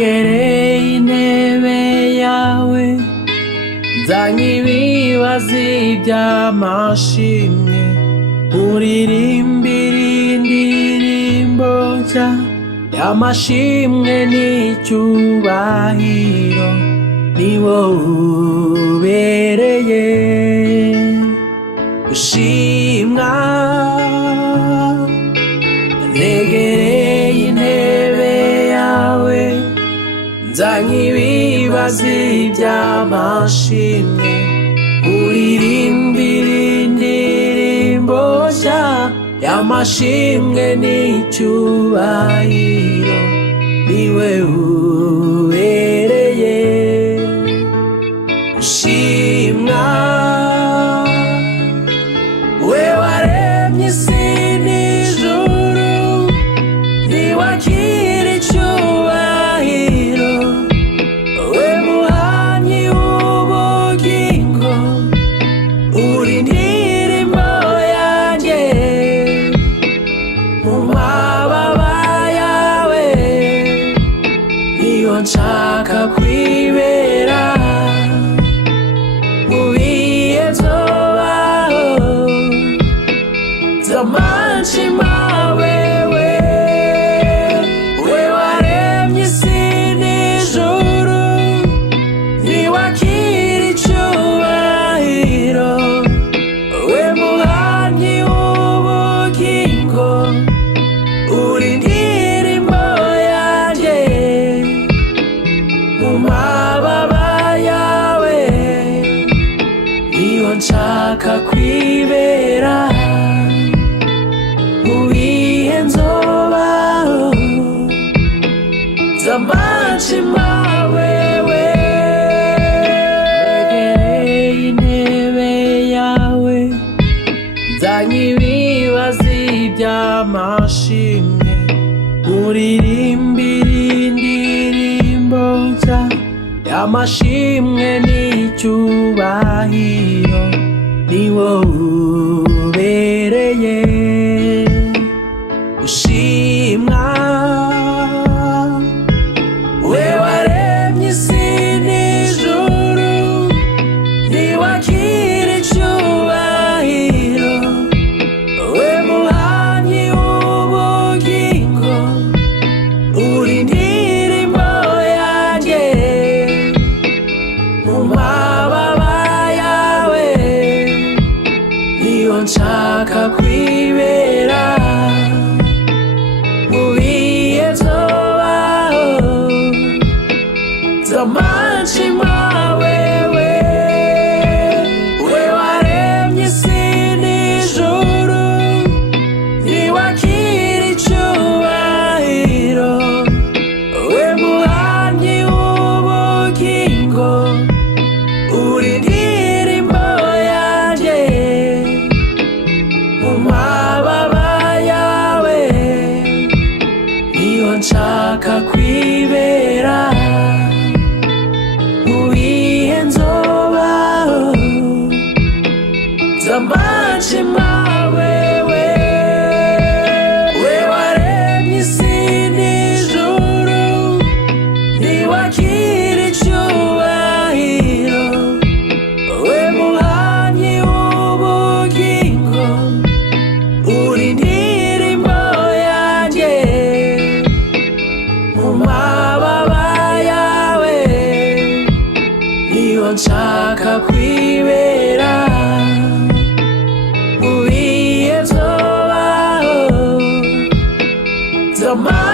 negereye intebe yawe nzanye ibibazo by'amashimwe uririmbira indirimbo nshya y'amashimwe n'icyubahiro ni wowe ubereye gushimwa. Negereye intebe yawe nzanye ibibazo by'amashimwe uririmbira indirimbo nshya y'amashimwe n'icyubahiro ni wowe ubereye gushimwa. We waremye isi n'ijuru ntiwakira icyubahiro, we muhanyi w'ubugingo uri indirimbo yanjye mu mababa yawe niyo nshaka kwibera mu bihe nzobaho z'amanshima wewe. We waremye isi n'ijuru ntiwakira icyubahiro, we muhanyi w'ubugingo uri indirimbo yanjye mu mababa yawe niyo nshaka kwibera mu bihe nzobaho z'amanshima wewe. Negereye intebe yawe nzanye ibibazo by'amashimwe uririmbira indirimbo nshya y'amashimwe n'icyubahiro ni wowe ubereye gushimwa. We waremye isi n'ijuru ntiwakira icyubahiro, we muhanyi w'ubugingo uri indirimbo yanjye mu mababa yawe niyo nshaka kwibera mu bihe nzobaho z'amanshima wewe. We waremye isi n'ijuru ntiwakira icyubahiro, we muhanyi w'ubugingo uri indirimbo yanjye mu mababa yawe niyo nshaka kwibera mu bihe nzobaho z'amanshima wewe. We waremye isi n'ijuru ntiwakira icyubahiro, we muhanyi w'ubugingo uri indirimbo yanjye mu mababa yawe niyo nshaka kwibera mu bihe nzobaho z'amanshima